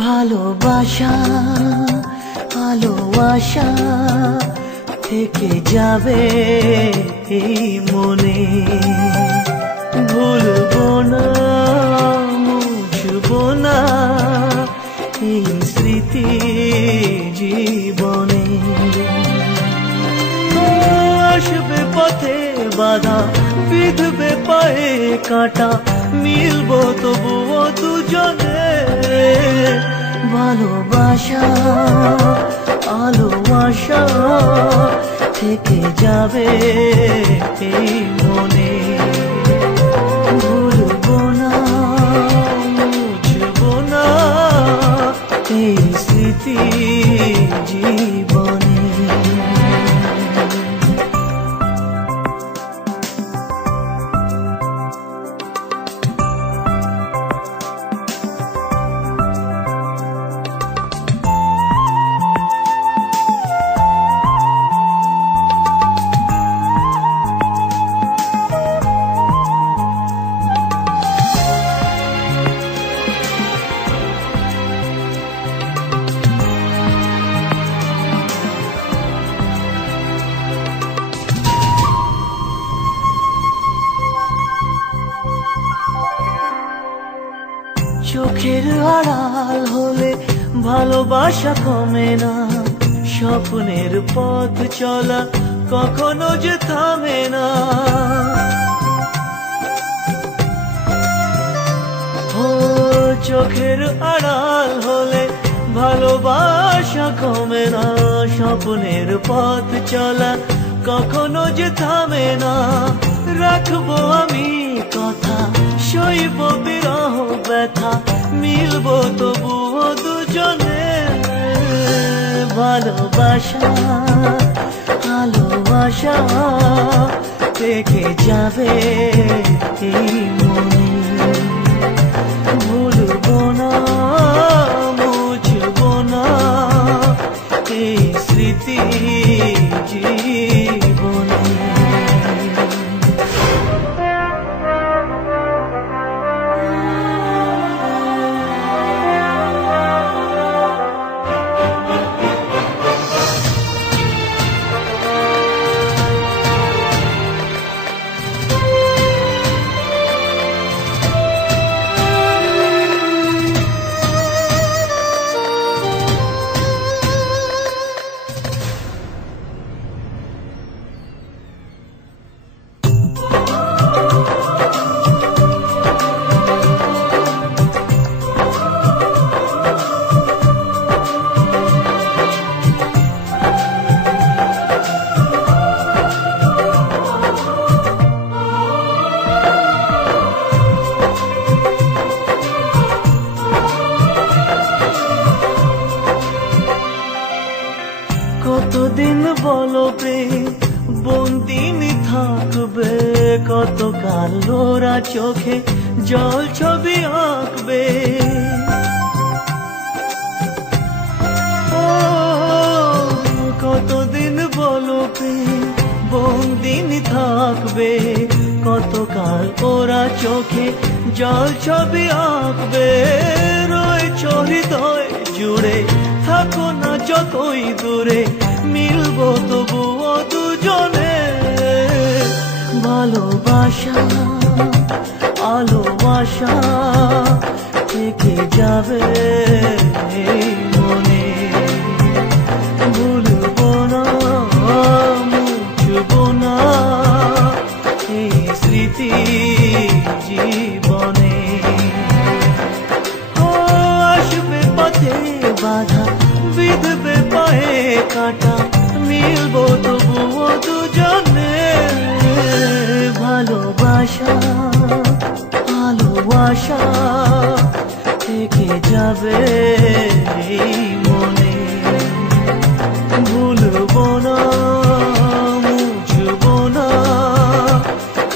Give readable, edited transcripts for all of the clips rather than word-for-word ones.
ভালোবাসা আলো আশা থেকে যাবে এই মনে, ভুলবো না মুছবো না এই স্মৃতি জীবনে। আসবে পথে বাধা, বিঁধবে পায়ে কাঁটা, মিলবো তবুও দুজনে। ভালোবাসা আলো আশা থেকে যাবে এই মনে, ভুলবো না মুছবো না এই স্মৃতি জীবনে। চোখের আড়াল হলে ভালোবাসা কমে না, স্বপ্নের পথ চলা কখনো যে থামে না। ও চোখের আড়াল হলে ভালোবাসা কমে না, স্বপ্নের পথ চলা কখনো যে থামে না। রাখবো আমি কথা, সইব বিরহ ব্যথা, মিলবো তবুও দুজনে। ভালোবাসা ভালোবাসা থেকে যাবে এই মনে, ভুলবো না মুছবো না এই স্মৃতি জীবনে। কতদিন বলো প্রেম বন্দিন থাকবে, কতকাল ওরা চোখে জল ছবি আঁকবে। কতদিন বলো প্রেম বন্দিন থাকবে, কতকাল ওরা চোখে জল ছবি আঁকবে। রয়েছ হৃদয় জুড়ে, থাকো না যতই দূরে, মিলবো তবুও দুজনে। ভালোবাসা আলো আশা থেকে যাবে এই মনে, ভুলবো না মুছবো না এই স্মৃতি জীবনে। আসবে পথে বাধা, বিঁধবে হয়ে কাটা মিলবো তবুও দুজনে। ভালোবাসা ভালোবাসা থেকে যাবে এই মনে, ভুলবো না মুছবো না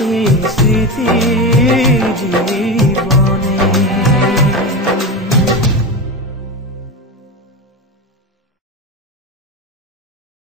এই স্মৃতি।